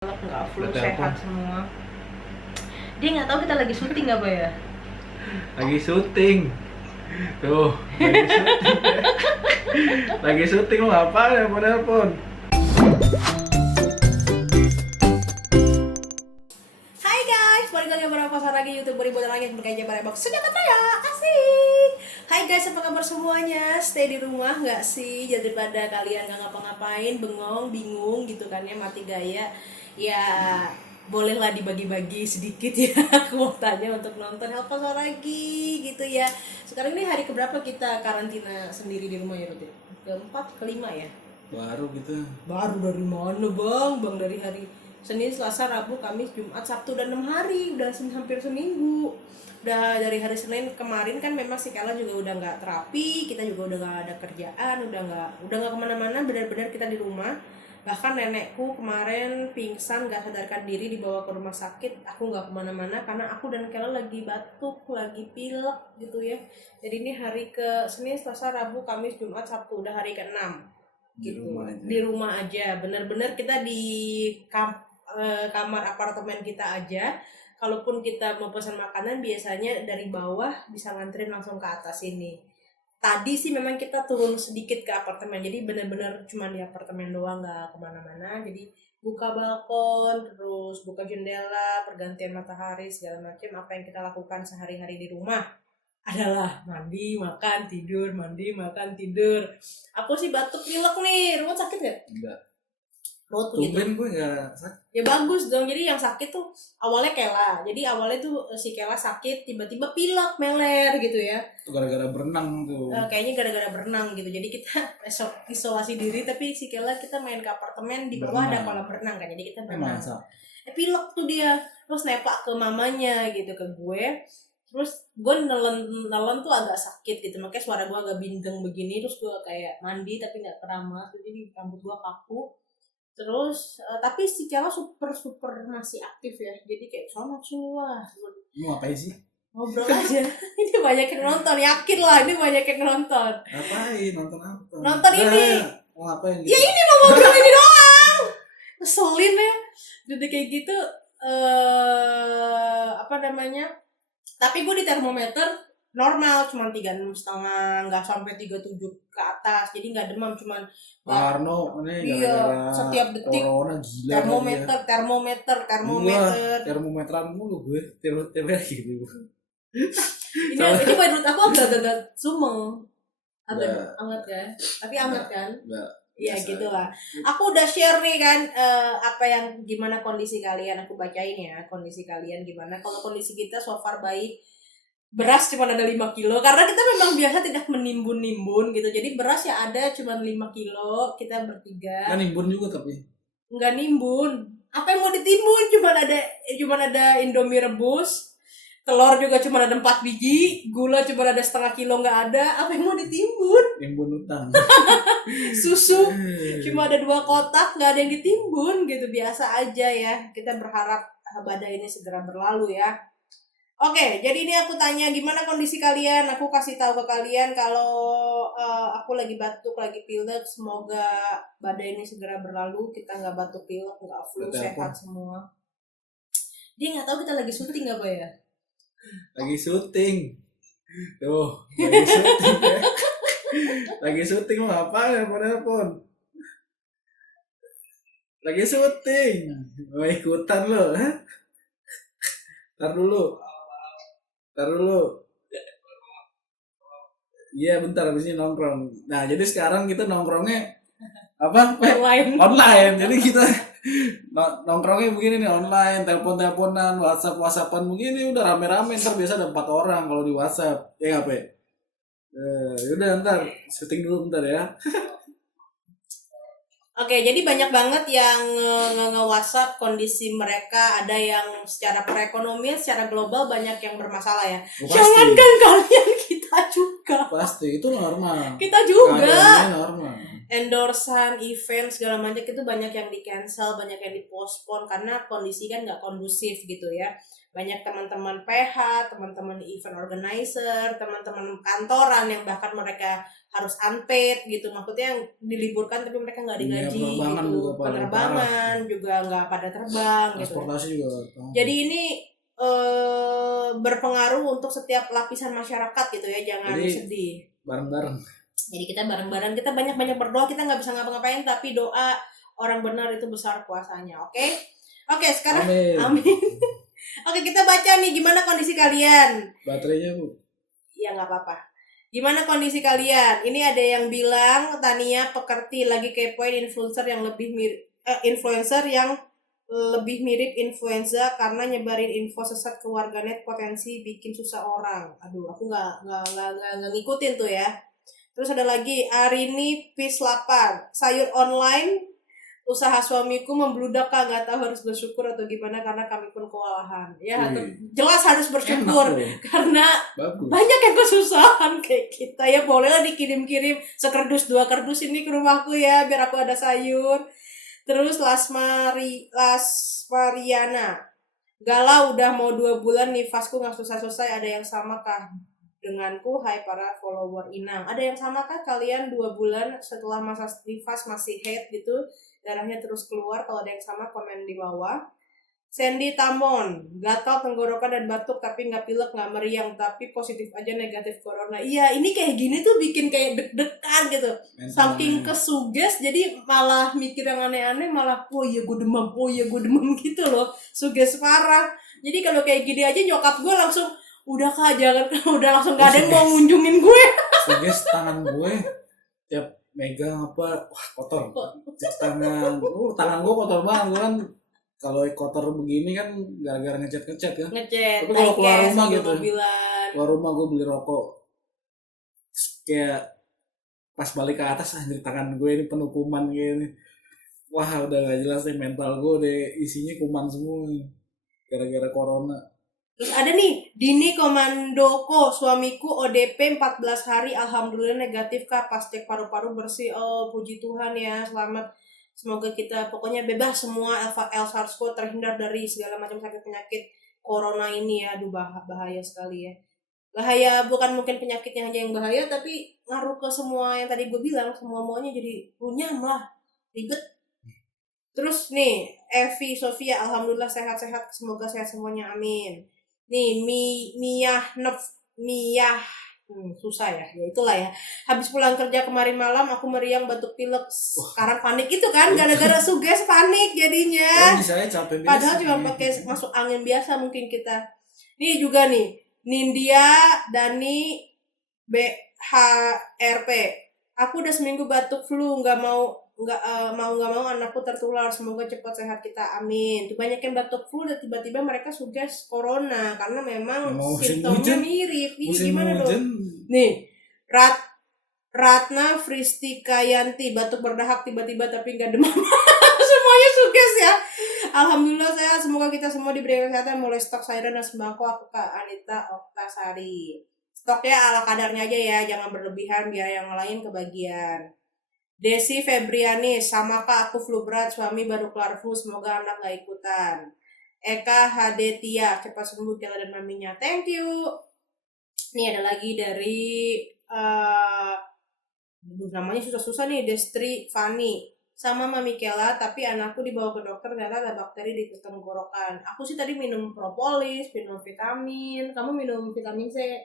Nggak flu, sehat semua. Dia nggak tahu kita lagi syuting apa ya? Lagi syuting. Tuh, lagi syuting. Lagi syuting lo apa ya telepon? Hai guys, balik lagi beberapa pasar lagi YouTube beribu lagi berkaja bareng senjata ya, asik. Hai guys, apa kabar semuanya? Stay di rumah nggak sih? Daripada kalian nggak ngapa-ngapain, bengong, bingung gitu kan ya, mati gaya. Ya bolehlah dibagi-bagi sedikit ya kuotanya untuk nonton Help Pasar lagi gitu ya. Sekarang ini hari keberapa kita karantina sendiri di rumah ya, Ruth? Keempat, kelima ya? Baru gitu. Baru dari mana bang? Bang dari hari Senin, Selasa, Rabu, Kamis, Jumat, Sabtu, dan 6 hari. Udah hampir seminggu. Udah dari hari Senin kemarin kan memang si Kala juga udah nggak terapi, kita juga udah nggak ada kerjaan, udah nggak kemana-mana, benar-benar kita di rumah. Bahkan nenekku kemarin pingsan, nggak sadarkan diri, dibawa ke rumah sakit. Aku nggak kemana-mana karena aku dan Kala lagi batuk, lagi pilek gitu ya. Jadi ini hari ke Senin, Selasa, Rabu, Kamis, Jumat, Sabtu, udah hari ke-6 gitu. Di rumah aja, benar-benar kita di kamar apartemen kita aja. Kalaupun kita mau pesan makanan biasanya dari bawah bisa nganterin langsung ke atas ini. Tadi sih memang kita turun sedikit ke apartemen, jadi benar-benar cuma di apartemen doang, nggak kemana-mana. Jadi buka balkon, terus buka jendela, pergantian matahari segala macam. Apa yang kita lakukan sehari-hari di rumah adalah mandi, makan, tidur, mandi, makan, tidur. Aku sih batuk pilek nih. Rumah sakit gak? Enggak. Ruth gitu. Tumben gue enggak sakit. Ya bagus dong. Jadi yang sakit tuh awalnya Kela. Jadi awalnya tuh si Kela sakit, tiba-tiba pilek, meler gitu ya. Itu gara-gara berenang tuh. Kayaknya gara-gara berenang gitu. Jadi kita isolasi diri, tapi si Kela kita main ke apartemen, di bawah ada kolam renang kan. Jadi kita berenang. Pilek tuh dia. Terus nepak ke mamanya gitu, ke gue. Terus gue nelen tuh agak sakit gitu, makanya suara gue agak bindeng begini. Terus gue kayak mandi tapi nggak keramas, jadi rambut gue kaku. Terus tapi si Kela super masih aktif ya, jadi kayak sama sini lah. Mau ngapain sih? Ngobrol aja. Ini banyak yang nonton, yakin lah ini banyak yang nonton. Ngapain? Nonton apa? Nonton ini. Mau ngapain gitu? Ya ini mau ngobrol ini doang. Ngeselin ya. Jadi kayak gitu apa namanya? Tapi gue di termometer normal, cuma 36,5, nggak sampai 37 ke atas, jadi nggak demam, cuman Parno ini iya, setiap detik corona gila. Termometeran mulu gue tiap gitu. Ini menurut aku agak sumeng, agak anget kan, tapi anget kan? Iya gitulah. Aku udah share nih kan apa yang gimana kondisi kalian, aku bacain ya kondisi kalian gimana. Kalau kondisi kita so far baik. Beras cuma ada 5 kilo karena kita memang biasa tidak menimbun-nimbun gitu. Jadi beras ya ada cuma 5 kilo, kita bertiga. Kan nimbun juga tapi. Enggak nimbun. Apa yang mau ditimbun? Cuma ada Indomie rebus. Telur juga cuma ada 4 biji, gula cuma ada setengah kilo nggak ada. Apa yang mau ditimbun? Nimbun utang. Susu cuma ada 2 kotak, nggak ada yang ditimbun gitu, biasa aja ya. Kita berharap badai ini segera berlalu ya. Oke, jadi ini aku tanya gimana kondisi kalian. Aku kasih tahu ke kalian kalau aku lagi batuk, lagi pilek. Semoga badai ini segera berlalu. Kita nggak batuk pilek, nggak flu, sehat semua. Dia nggak tahu kita lagi syuting apa ya? Lagi syuting. Tuh, lagi syuting. Lagi syuting lo apa ya telepon? Lagi syuting. Mau ikutan lo, ha? Ntar dulu. Iya bentar habis ini nongkrong. Nah jadi sekarang kita nongkrongnya apa? Online. Jadi kita nongkrongnya begini nih online, telepon-teleponan, WhatsApp-WhatsAppan begini udah rame-rame. Ntar biasa ada 4 orang kalau di WhatsApp. Ya nggak Pe? Yaudah ntar syuting dulu bentar ya. Oke, jadi banyak banget yang nge-WhatsApp kondisi mereka. Ada yang secara perekonomian, secara global banyak yang bermasalah ya. Jangankan kalian, kita juga. Pasti, itu normal. Kita juga. Keadaannya normal. endorsan, event segala macam itu banyak yang di cancel, banyak yang dipospon karena kondisi kan nggak kondusif gitu ya. Banyak teman-teman PH, teman-teman event organizer, teman-teman kantoran yang bahkan mereka harus unpaid gitu, maksudnya yang diliburkan tapi mereka nggak digaji penerbangan gitu, juga pada penerbangan juga nggak pada terbang gitu. transportasi juga. Jadi ini berpengaruh untuk setiap lapisan masyarakat gitu ya, jangan sedih. Bareng-bareng. Jadi kita bareng-bareng, kita banyak-banyak berdoa, kita nggak bisa ngapa-ngapain, tapi doa orang benar itu besar kuasanya, oke? Oke, sekarang amin. Oke, kita baca nih gimana kondisi kalian. Baterainya Bu? Ya nggak apa-apa. Gimana kondisi kalian? Ini ada yang bilang Tania Pekerti lagi kepoin influencer yang lebih mirip influenza karena nyebarin info sesat ke warganet potensi bikin susah orang. Aduh, aku nggak ngikutin tuh ya. Terus ada lagi Arini Pislapan, sayur online usaha suamiku membludak Kak, nggak tahu harus bersyukur atau gimana karena kami pun kewalahan. Ya, jelas harus bersyukur karena banyak yang kesusahan kayak kita ya. Bolehlah dikirim-kirim sekerdus 2 kerdus ini ke rumahku ya biar aku ada sayur. Terus Lasmariana, galau udah mau 2 bulan nifasku nggak selesai ada yang sama kah denganku? Hai para follower Inang, ada yang sama kah kalian 2 bulan setelah masa nifas masih head gitu, darahnya terus keluar? Kalau ada yang sama komen di bawah. Sandy Tamon, gatal tenggorokan dan batuk tapi nggak pilek nggak meriang tapi positif aja negatif corona. Iya, ini kayak gini tuh bikin kayak deg-degan gitu. Saking kesuges jadi malah mikir yang aneh-aneh, malah oh iya gue demam gitu loh. Suges parah. Jadi kalau kayak gini aja nyokap gue langsung udah Kak jangan, udah langsung gak ada yang mau ngunjungin gue. Suges tangan gue tiap megang apa wah kotor. Tangan gue kotor banget, gue kan kalau kotor begini kan gara-gara ngecat kan. Ngecat. Tapi kalau keluar rumah gitu, keluar rumah gue beli rokok, kayak pas balik ke atas anjir tangan gue ini penuh kuman gini. Wah udah gak jelas nih, mental gue udah isinya kuman semua gara-gara corona. Terus ada nih Dini Komandoko, suamiku ODP 14 hari alhamdulillah negatif Kak, pas cek paru-paru bersih. Oh puji Tuhan ya, selamat. Semoga kita pokoknya bebas semua El SARS-CoV, terhindar dari segala macam sakit penyakit corona ini ya. Aduh bahaya sekali ya. Bahaya bukan mungkin penyakitnya aja yang bahaya, tapi ngaruh ke semua yang tadi gue bilang, semuanya jadi runyam lah, ribet. Terus nih Evi Sofia, alhamdulillah sehat-sehat, semoga sehat semuanya, amin. Nih Miyah susah ya itulah ya. Habis pulang kerja kemarin malam aku meriang batuk pilek. Sekarang panik itu kan gara-gara suges, panik jadinya. Padahal cuma pakai masuk angin biasa mungkin kita. Nih juga nih Nindya Dani BHRP. Aku udah seminggu batuk flu, nggak mau anakku tertular, semoga cepat sehat kita, amin. Tuh banyak yang batuk flu dan tiba-tiba mereka suges corona karena memang simptomnya mirip. Ini gimana dong? Nih Ratna Fristikayanti, batuk berdahak tiba-tiba tapi nggak demam. Semuanya suges ya. Alhamdulillah sehat, semoga kita semua diberi kesehatan. Mulai stok sayuran dan sembako aku Kak Anita Oktasari. Stoknya ala kadarnya aja ya, jangan berlebihan biar yang lain kebagian. Desi Febriani, sama Kak aku flu berat, suami baru kelar flu, semoga anak gak ikutan. Eka Hadetia, cepat sembuh Tiala dan maminya, thank you. Nih ada lagi dari namanya susah-susah nih, Destri Fani. Sama Mami Kela, tapi anakku dibawa ke dokter ternyata ada bakteri di tenggorokan. Aku sih tadi minum propolis, minum vitamin. Kamu minum vitamin C?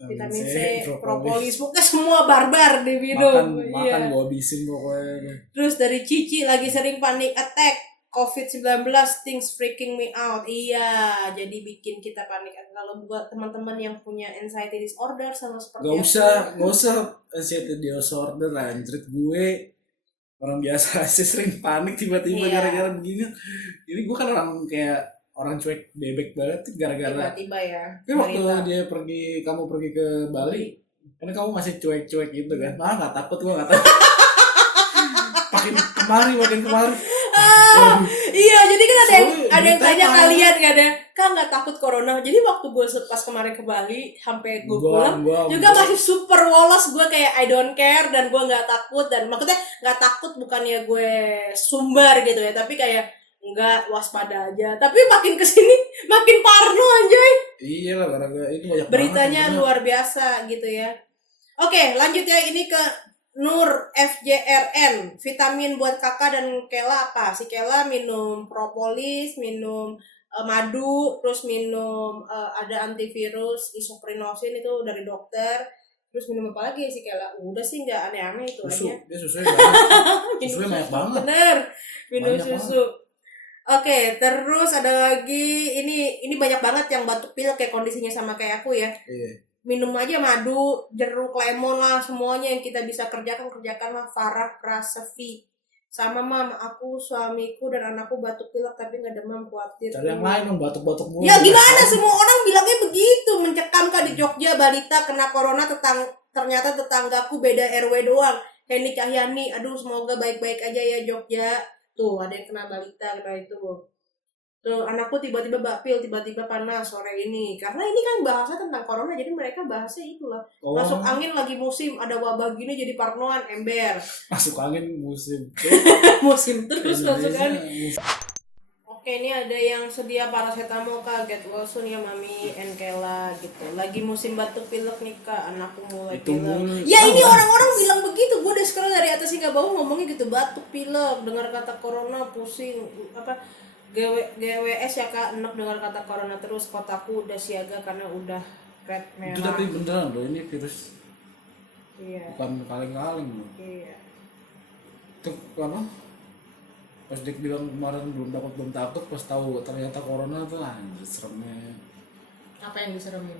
Vitamin C, propolis, pokoknya semua barbar diminum. Makan gue habisin pokoknya. Terus dari Cici, lagi sering panic attack COVID-19, things freaking me out. Iya, jadi bikin kita panik. Kalau buat teman-teman yang punya anxiety disorder sama seperti Gak usah anxiety disorder lah, anjrit gue orang biasa sih sering panik tiba-tiba gara-gara begini. Ini gue kan orang kayak orang cuek bebek banget gara-gara tiba-tiba ya. Tapi waktu kamu pergi ke Bali, karena kamu masih cuek-cuek gitu kan. Nggak takut, gue nggak takut. makin kemari. Iya, jadi kan ada yang tanya kalian gak ada, Kak nggak takut corona? Jadi waktu gue pas kemarin ke Bali sampai gue pulang juga masih super wolos, gue kayak I don't care dan gue nggak takut, dan maksudnya nggak takut bukannya gue sumbar gitu ya, tapi kayak nggak, waspada aja. Tapi makin kesini makin parno anjay. Iya lah, gara-gara itu banyak Beritanya banget, luar biasa gitu ya. Oke, lanjut ya, ini ke Nur FJRN. Vitamin buat kakak dan Kela apa? Si Kela minum propolis, minum madu, terus minum ada antivirus isoprenosin itu dari dokter. Terus minum apa lagi si Kela? Udah sih, nggak aneh-aneh itu susu. aja. Dia susunya banyak. Susunya banyak banget. Bener, minum Banyak susu. Oke, terus ada lagi ini banyak banget yang batuk pilek kayak kondisinya sama kayak aku ya. Iya. Minum aja madu, jeruk, lemon lah, semuanya yang kita bisa kerjakan lah. Farah Prasevi. Sama mam, aku, suamiku dan anakku batuk pilek tapi nggak demam, khawatir. Cari yang lain dong, batuk-batuk mulu. Ya gimana, semua orang bilangnya begitu. Mencekam kah di Jogja balita kena corona, ternyata tetanggaku beda RW doang. Heni Cahyani, aduh semoga baik-baik aja ya Jogja. Tuh ada yang kena balita, kena itu. Tuh anakku tiba-tiba bapil, tiba-tiba panas sore ini. Karena ini kan bahasa tentang corona, jadi mereka bahasnya itulah. Masuk angin lagi musim, ada wabah gini jadi parnoan, ember. Masuk angin musim. Musim terus masuk angin. Oke, ini ada yang sedia paracetamol Kak, get well soon ya Mami, Enkela gitu. Lagi musim batuk pilek nih Kak, anakku mulai pilek. Ya ini orang-orang bilang begitu, gue udah sekarang dari atas hingga bawah ngomongnya gitu, batuk pilek, dengar kata corona pusing, apa GWS ya Kak, enak dengar kata corona terus, kotaku udah siaga karena udah red merah. Itu tapi beneran loh, ini virus. Iya. Bukan kaleng-kaleng loh. Iya. Itu apa? Pas Dik bilang kemarin belum takut, pas tahu ternyata corona tuh anjir seremnya. Apa yang diseremin?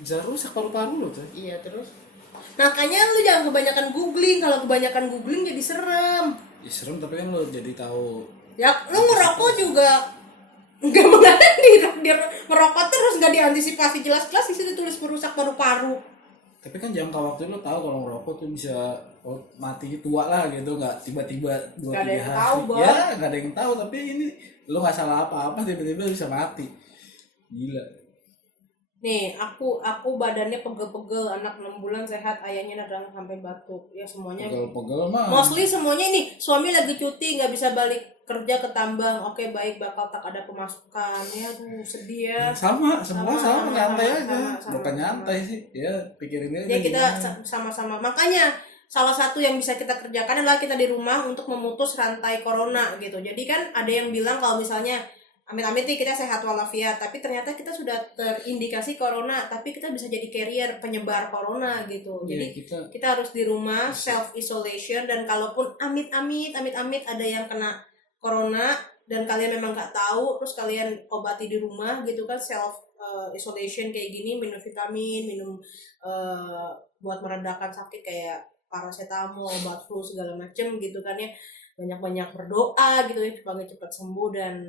Bisa rusak paru-paru loh tuh. Iya terus. Makanya lu jangan kebanyakan googling, kalau kebanyakan googling jadi serem. Ya serem, tapi kan lo jadi tahu. Ya lu ngerokok juga nggak mengandalkan dia merokok terus nggak diantisipasi, jelas-jelas di situ tulis merusak paru-paru. Tapi kan jangka waktu lo tahu kalau ngerokok tuh bisa mati tua lah gitu, nggak tiba-tiba 2-3 hari. Ya nggak ada yang tahu, tapi ini lo nggak salah apa-apa tiba-tiba bisa mati. Gila. Nih aku badannya pegel-pegel, anak 6 bulan sehat, ayahnya nadang sampai batuk. Ya semuanya pegel-pegel mah. Mostly semuanya ini suami lagi cuti nggak bisa balik kerja ke tambang. Oke baik, bakal tak ada pemasukan. Ya tuh sedih ya. Sama nyantai aja. Bukan nyantai sih, ya pikirin aja. Ya kita sama-sama. Makanya salah satu yang bisa kita kerjakan adalah kita di rumah untuk memutus rantai corona gitu. Jadi kan ada yang bilang kalau misalnya amit-amit nih kita sehat walafiat, tapi ternyata kita sudah terindikasi corona, tapi kita bisa jadi carrier penyebar corona gitu. Jadi kita harus di rumah self isolation, dan kalaupun amit-amit ada yang kena corona dan kalian memang nggak tahu, terus kalian obati di rumah gitu kan, self isolation kayak gini, minum vitamin, minum buat meredakan sakit kayak paracetamol, obat flu segala macem gitu kan ya. Banyak-banyak berdoa gitu ya supaya cepat sembuh dan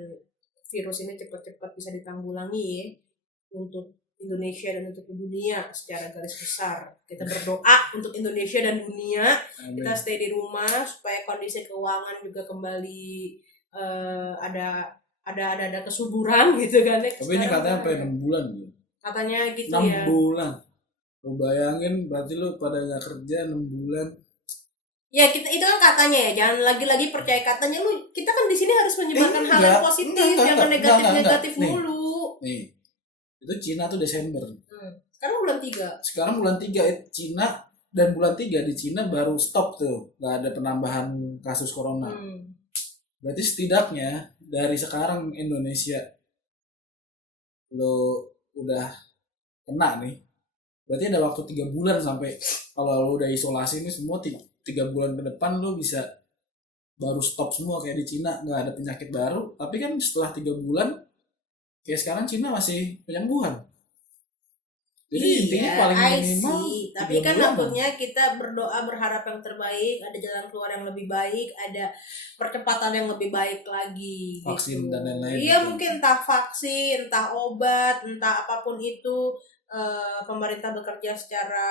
virus ini cepat-cepat bisa ditanggulangi ya, untuk Indonesia dan untuk dunia secara garis besar. Kita berdoa untuk Indonesia dan dunia. Amin. Kita stay di rumah supaya kondisi keuangan juga kembali ada kesuburan gitu kan ya. Tapi ini katanya sampai 6 bulan gitu. Katanya gitu 6 ya. 6 bulan. Lu bayangin berarti lu pada nggak kerja 6 bulan. Ya kita itu kan katanya ya, jangan lagi-lagi percaya katanya, lu kita kan di sini harus menyebarkan hal yang positif, jangan negatif mulu. Nih. Itu Cina tuh Desember. Sekarang bulan 3. Sekarang bulan 3 Cina, dan bulan 3 di Cina baru stop tuh, nggak ada penambahan kasus corona. Berarti setidaknya dari sekarang Indonesia lo udah kena nih. Berarti ada waktu 3 bulan sampai kalau lo udah isolasi ini semua 3 bulan ke depan lo bisa baru stop semua kayak di Cina, nggak ada penyakit baru. Tapi kan setelah 3 bulan kayak sekarang Cina masih penyembuhan. Jadi intinya paling minimal. Tapi kan maksudnya kita berdoa berharap yang terbaik, ada jalan keluar yang lebih baik, ada percepatan yang lebih baik lagi. Vaksin gitu. Dan lain-lain. Iya gitu. Mungkin entah vaksin, entah obat, entah apapun itu. pemerintah bekerja secara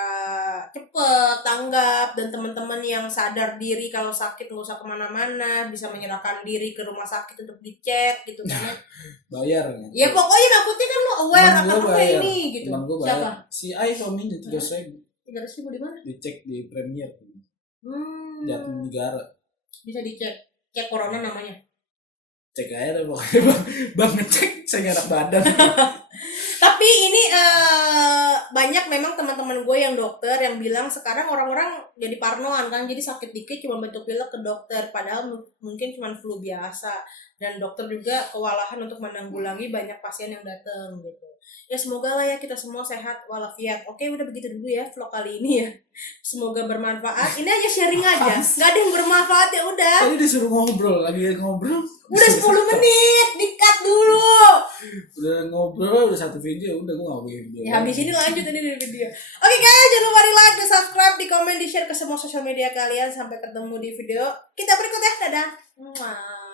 cepat, tanggap, dan teman-teman yang sadar diri kalau sakit nggak usah kemana-mana, bisa menyerahkan diri ke rumah sakit untuk dicek gitu kan. Bayar kan? Ya pokoknya takutnya kan lo aware Temen akan gua apa bayar. ini gitu. Temen gua Siapa? bayar. Si iPhone ini 300.000 300.000 di mana? dicek di Premier. Jatuh Hmm, negara. bisa dicek. Cek corona namanya. Cek aja deh pokoknya bang ngecek saya nggak enak badan. Tapi ini banyak memang teman-teman gue yang dokter yang bilang sekarang orang-orang jadi parnoan kan, jadi sakit dikit cuma batuk pilek ke dokter, padahal mungkin cuma flu biasa, dan dokter juga kewalahan untuk menanggulangi banyak pasien yang datang gitu. Ya semoga lah ya kita semua sehat walafiat. Oke, udah begitu dulu ya vlog kali ini ya. Semoga bermanfaat. Ini aja sharing aja, nggak ada yang bermanfaat ya udah. Tadi disuruh ngobrol, lagi ngobrol. Udah 10 menit, di-cut dulu. Udah ngobrol, udah satu video, udah gue nggak bikin video. Ya habis ini lanjut ini dari video. Oke guys, jangan lupa di like, di subscribe, di komen, di share ke semua sosial media kalian. Sampai ketemu di video kita berikutnya. Dadah. Mwah.